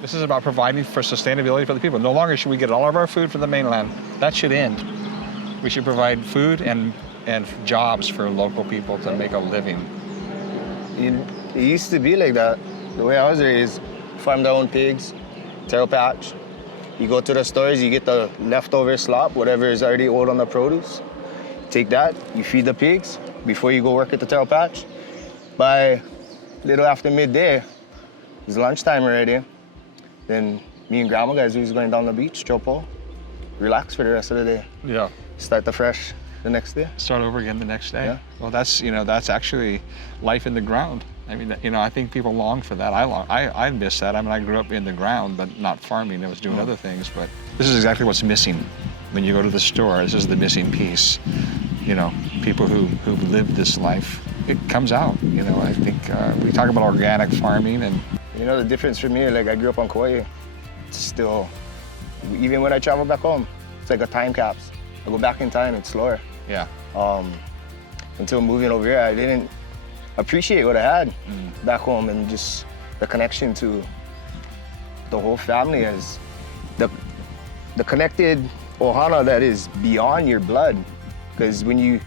This is about providing for sustainability for the people. No longer should we get all of our food from the mainland. That should end. We should provide food and jobs for local people to make a living. It used to be like that. The way I was raised, farm their own pigs, tail patch. You go to the stores, you get the leftover slop, whatever is already old on the produce. Take that, you feed the pigs before you go work at the tail patch. By little after midday, it's lunchtime already. Then me and grandma guys, we was going down the beach, chopo, relax for the rest of the day. Yeah. Start the fresh the next day. Start over again the next day. Yeah. Well, that's actually life in the ground. I mean, I think people long for that. I miss that. I mean, I grew up in the ground, but not farming. I was doing other things. But this is exactly what's missing when you go to the store. This is the missing piece. People who've lived this life, it comes out. I think we talk about organic farming and. The difference for me, like I grew up on Kauai. It's still, even when I travel back home, it's like a time capsule. I go back in time, it's slower. Yeah. Until moving over here, I didn't appreciate what I had back home, and just the connection to the whole family as the connected ohana that is beyond your blood. Because when you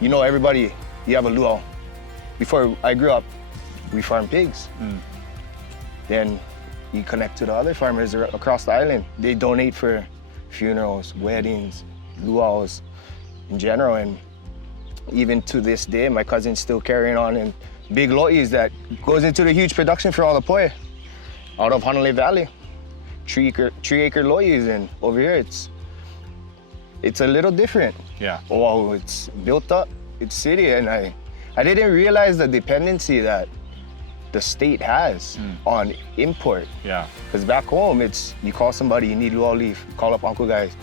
everybody, you have a luau. Before I grew up, we farmed pigs. Then you connect to the other farmers across the island. They donate for funerals, weddings, luau's in general. And even to this day, my cousin's still carrying on in big lo'is that goes into the huge production for all the poi out of Hanalei Valley. 3-acre lo'is, and over here it's a little different. Yeah. Oh, it's built up, it's city, and I didn't realize the dependency that the state has on import. Yeah. Because back home, it's you call somebody, you need luau leaf, call up uncle guys,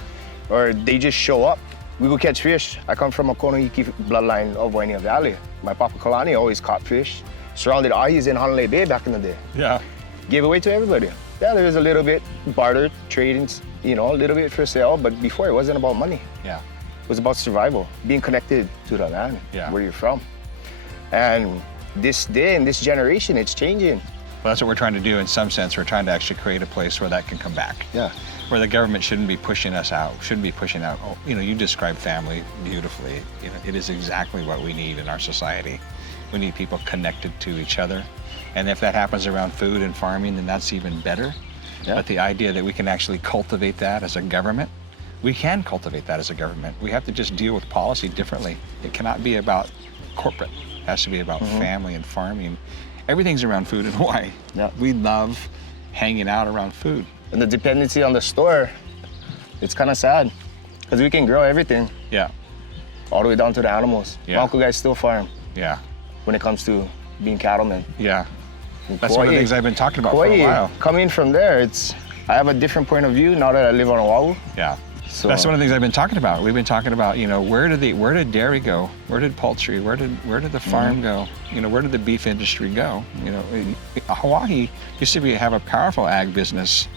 or they just show up. We go catch fish. I come from a Konahiki bloodline of Wainea Valley. My Papa Kalani always caught fish, surrounded ahis in Hanalei Bay back in the day. Yeah. Gave away to everybody. Yeah, there was a little bit barter, trading, a little bit for sale, but before it wasn't about money. Yeah. It was about survival, being connected to the land, where you're from. And this day and this generation, it's changing. Well, that's what we're trying to do in some sense. We're trying to actually create a place where that can come back. Yeah. Where the government shouldn't be pushing us out, shouldn't be pushing out. You describe family beautifully. It is exactly what we need in our society. We need people connected to each other. And if that happens around food and farming, then that's even better. Yeah. But the idea that we can actually cultivate that as a government, we can cultivate that as a government. We have to just deal with policy differently. It cannot be about corporate. It has to be about family and farming. Everything's around food in Hawaii. Yeah. We love hanging out around food. And the dependency on the store, it's kind of sad, because we can grow everything. Yeah. All the way down to the animals. Yeah. My uncle guys still farm. Yeah. When it comes to being cattlemen. Yeah. That's one of the things I've been talking about for a while. Coming from there, I have a different point of view now that I live on Oahu. Yeah. So that's one of the things I've been talking about. We've been talking about, where did dairy go? Where did poultry? Where did the farm go? Where did the beef industry go? Hawaii used to have a powerful ag business.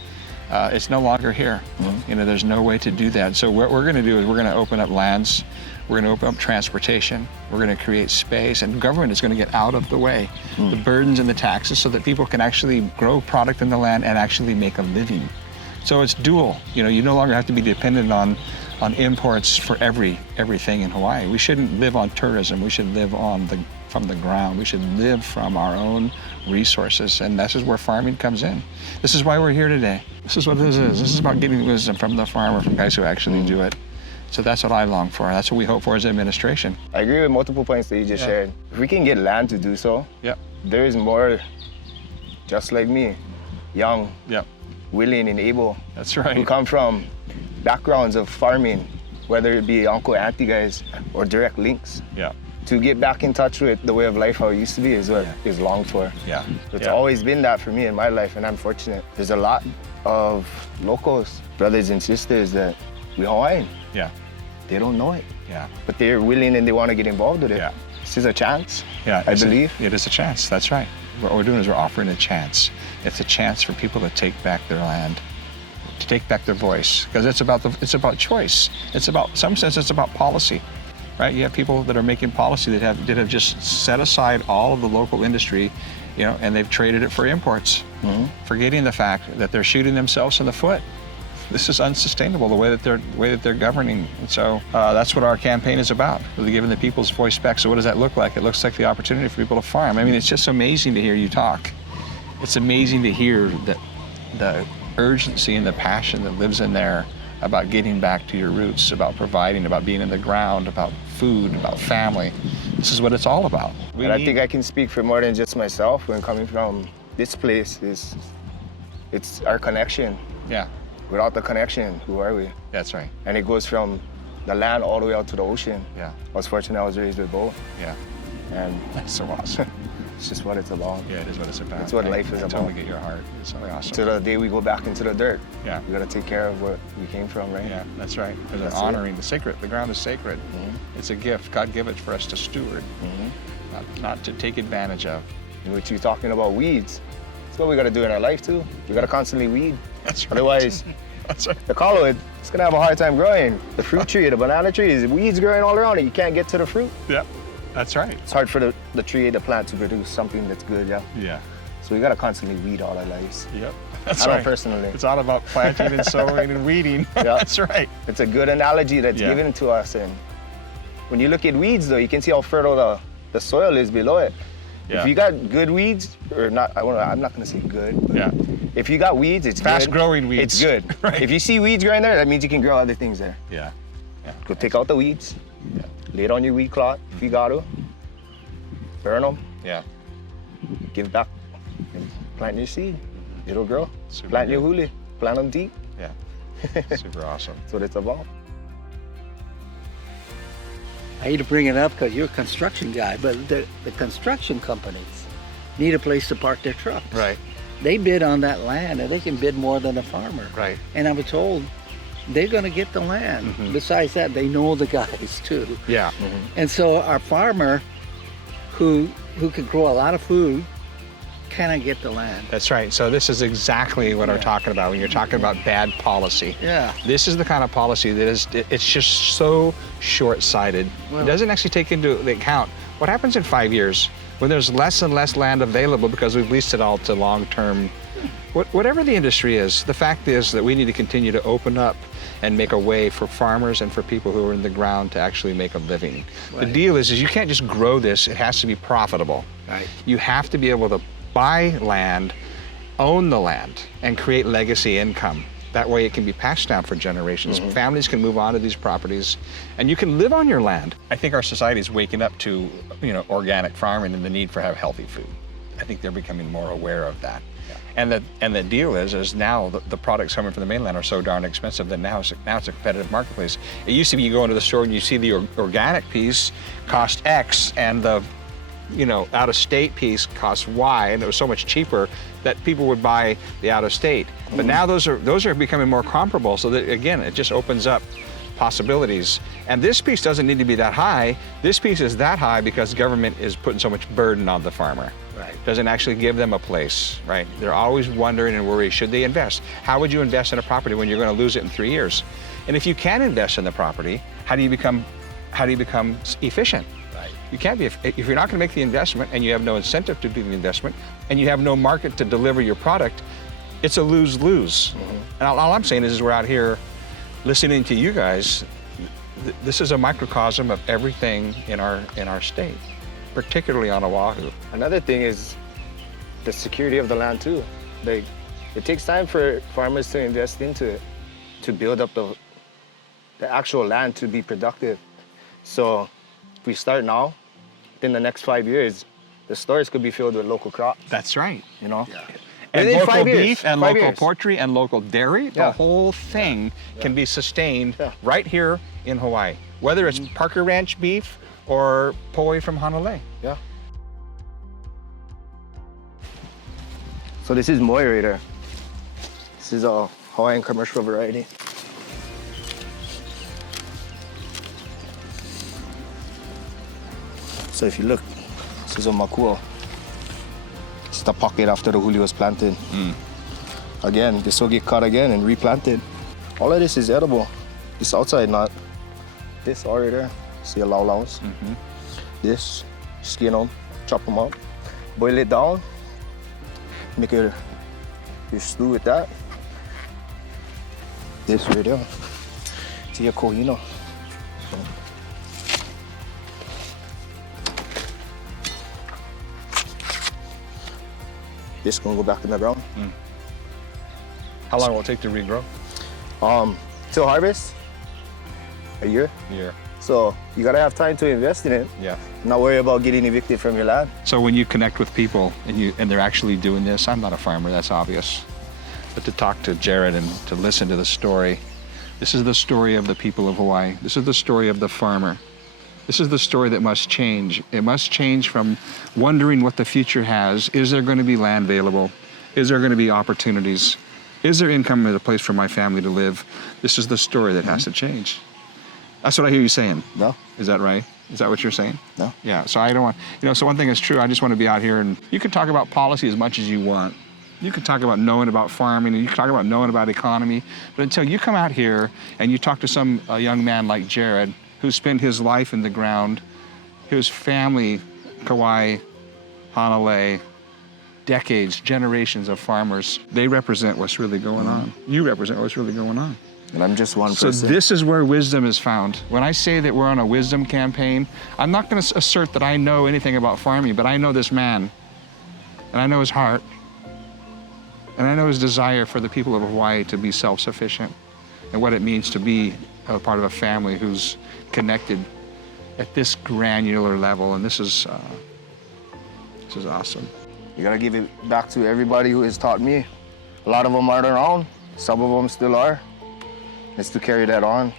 It's no longer here. There's no way to do that. So what we're going to do is we're going to open up lands. We're going to open up transportation. We're going to create space, and government is going to get out of the way, the burdens and the taxes, so that people can actually grow product in the land and actually make a living. So it's dual. You no longer have to be dependent on imports for everything in Hawaii. We shouldn't live on tourism. We should live from the ground. We should live from our own resources, and this is where farming comes in. This is why we're here today. This is what this is. This is about getting wisdom from the farmer, from guys who actually do it. So that's what I long for. That's what we hope for as administration. I agree with multiple points that you just shared. If we can get land to do so, there is more just like me, young, willing and able. That's right. Who come from backgrounds of farming, whether it be uncle, auntie guys, or direct links. Yeah. To get back in touch with the way of life how it used to be is what is longed for. Yeah. It's always been that for me in my life, and I'm fortunate. There's a lot of locals, brothers and sisters that we Hawaiian. Yeah. They don't know it. Yeah. But they're willing and they want to get involved with it. Yeah. This is a chance. Yeah. I believe. It is a chance. That's right. What we're doing is we're offering a chance. It's a chance for people to take back their land, to take back their voice, because it's about choice. It's about, some sense, it's about policy, right? You have people that are making policy that have just set aside all of the local industry, and they've traded it for imports. forgetting the fact that they're shooting themselves in the foot. This is unsustainable, the way that they're governing. And so that's what our campaign is about, really giving the people's voice back. So what does that look like? It looks like the opportunity for people to farm. I mean, it's just amazing to hear you talk. It's amazing to hear the urgency and the passion that lives in there about getting back to your roots, about providing, about being in the ground, about food, about family. This is what it's all about. I think I can speak for more than just myself when coming from this place. It's our connection. Yeah. Without the connection, who are we? That's right. And it goes from the land all the way out to the ocean. Yeah. I was fortunate I was raised with both. Yeah. And That's so awesome. it's just what it's about. Yeah, it is what it's about. It's what life is I about. totally get your heart. It's really awesome. To the day we go back into the dirt. Yeah. We gotta take care of what we came from, right? Yeah, that's right. There's That's an honoring the sacred. The ground is sacred. It's a gift. God gave it for us to steward, not to take advantage of. And what you're talking about, weeds. That's what we gotta do in our life too. We gotta constantly weed. That's right. Otherwise, That's right. the colloid, it's gonna have a hard time growing. The fruit tree, the banana tree, is weeds growing all around it. You can't get to the fruit. Yeah, that's right. It's hard for the tree, the plant to produce something that's good, yeah. Yeah. So we gotta constantly weed all our lives. Yep. That's I know right. personally. It's all about planting and sowing and weeding. Yeah. That's right. It's a good analogy that's Yeah. given to us. And when you look at weeds though, you can see how fertile the soil is below it. Yeah. If you got good weeds, or not, I'm not gonna say good, but Yeah. if you got weeds, it's Fast good. growing weeds. It's good. Right. If you see weeds growing there, that means you can grow other things there. Yeah. Yeah. Go take out the weeds, Yeah. lay it on your weed cloth if you got to, burn them, Yeah. give back, and plant your seed. It'll grow. Super Plant your good. huli, plant them deep. Yeah. Super awesome. That's what it's about. I hate to bring it up because you're a construction guy, but the construction companies need a place to park their trucks. Right. They bid on that land and they can bid more than a farmer. Right. And I was told they're going to get the land. Besides that, they know the guys too. Yeah. And so our farmer who could grow a lot of food cannot get the land. That's right. So this is exactly what I'm talking about when you're talking about bad policy. Yeah. This is the kind of policy that it's just so short-sighted. It doesn't actually take into account what happens in 5 years when there's less and less land available because we've leased it all to long-term. Whatever the industry is, the fact is that we need to continue to open up and make a way for farmers and for people who are in the ground to actually make a living. The deal is you can't just grow this, it has to be profitable. Right. You have to be able to buy land, own the land, and create legacy income. That way it can be passed down for generations. Families can move on to these properties, and you can live on your land. I think our society is waking up to, organic farming and the need for have healthy food. I think they're becoming more aware of that. And the deal is now the products coming from the mainland are so darn expensive that now it's a competitive marketplace. It used to be you go into the store and you see the organic piece cost X and the out-of-state piece costs Y, and it was so much cheaper that people would buy the out-of-state. But now those are becoming more comparable, so that again it just opens up possibilities. And this piece doesn't need to be that high. This piece is that high because government is putting so much burden on the farmer. Right. Doesn't actually give them a place, right? They're always wondering and worried, should they invest? How would you invest in a property when you're going to lose it in 3 years? And if you can invest in the property, how do you become efficient? You can't be, if you're not going to make the investment and you have no incentive to do the investment and you have no market to deliver your product, it's a lose-lose. And all I'm saying is we're out here listening to you guys. This is a microcosm of everything in our state, particularly on Oahu. Another thing is the security of the land too. It takes time for farmers to invest into it, to build up the actual land to be productive. So if we start now, in the next 5 years, the stores could be filled with local crops. That's right. Yeah. And Within local 5 years, beef and 5 local years. poultry and local dairy, the Yeah. whole thing can be sustained right here in Hawaii, whether it's Parker Ranch beef or poi from Honolulu. Yeah. So this is Moirator. This is a Hawaiian commercial variety. So if you look, this is a makua. It's the pocket after the huli was planted. Again, this will get cut again and replanted. All of this is edible. This outside, not this already there. See a lau-laus. This, skin them, chop them up, boil it down, make a your stew with that. This right there. To your cohino. This gonna go back in the ground. How long will it take to regrow? Till harvest, a year. Year. So you gotta have time to invest in it. Yeah. Not worry about getting evicted from your land. So when you connect with people and they're actually doing this, I'm not a farmer, that's obvious. But to talk to Jared and to listen to the story, this is the story of the people of Hawaii. This is the story of the farmer. This is the story that must change. It must change from wondering what the future has. Is there going to be land available? Is there going to be opportunities? Is there income at a place for my family to live? This is the story that has to change. That's what I hear you saying. No. Is that right? Is that what you're saying? No. Yeah, so I don't want, so one thing is true, I just want to be out here and you can talk about policy as much as you want. You can talk about knowing about farming and you can talk about knowing about economy, but until you come out here and you talk to a young man like Jared who spent his life in the ground, whose family, Kauai, Hanalei, decades, generations of farmers, they represent what's really going on. You represent what's really going on. And I'm just one So person. this is where wisdom is found. When I say that we're on a wisdom campaign, I'm not going to assert that I know anything about farming, but I know this man, and I know his heart, and I know his desire for the people of Hawaii to be self-sufficient, and what it means to be a part of a family who's connected at this granular level, and this is awesome. You gotta give it back to everybody who has taught me. A lot of them aren't around. Some of them still are. It's to carry that on.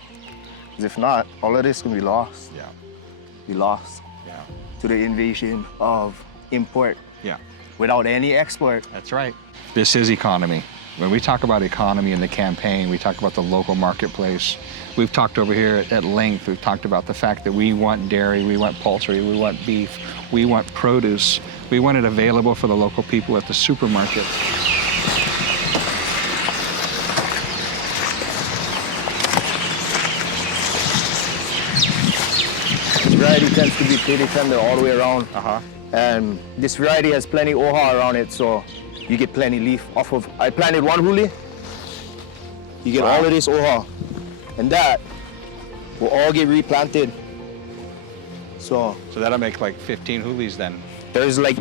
'Cause if not, all of this can be lost. Yeah. Be lost Yeah. to the invasion of import Yeah. without any export. That's right. This is economy. When we talk about economy in the campaign, we talk about the local marketplace. We've talked over here at length. We've talked about the fact that we want dairy, we want poultry, we want beef, we want produce. We want it available for the local people at the supermarket. This variety tends to be pretty tender all the way around. Uh-huh. And this variety has plenty oha around it, so you get plenty leaf off of. I planted one huli, you get all of this oha, and that will all get replanted. So that'll make like 15 hulis then. there's like,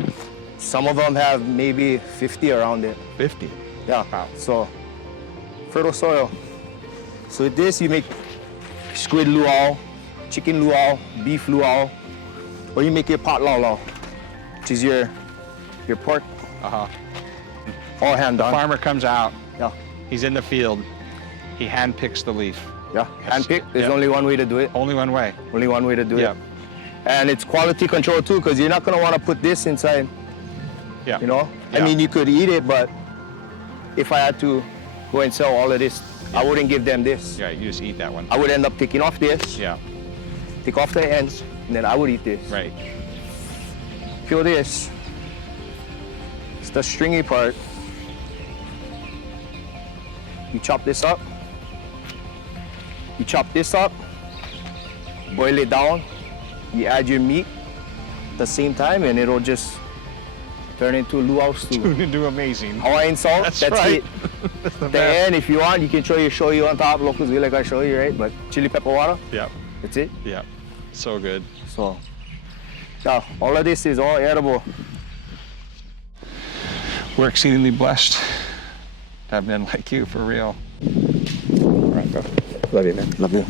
some of them have maybe 50 around it. 50. Yeah. Wow. So fertile soil. So with this you make squid luau, chicken luau, beef luau, or you make your pot lau, which is your pork. Uh-huh. All hand done. Farmer comes out, Yeah. he's in the field, he hand picks the leaf. Yeah. Hand picked. There's Yeah. only one way to do it. Only one way. Only one way to do Yeah. it. And it's quality control too, because you're not gonna want to put this inside. Yeah. You know. Yeah. I mean, you could eat it, but if I had to go and sell all of this, I wouldn't give them this. Yeah, you just eat that one. I would end up taking off this, Yeah, take off the ends, and then I would eat this. right. Peel this. It's the stringy part. You chop this up. You chop this up. Boil it down. You add your meat at the same time, and it'll just turn into luau stew. You do amazing. Hawaiian salt. That's That's right. it. That's the The end, if you want, you can throw your shoyu on top. Locals we like our shoyu, right? But chili pepper water. Yeah, That's it. yeah. So good. So, yeah, all of this is all edible. We're exceedingly blessed to have men like you, for real. All right, bro. Love you, man. Love you.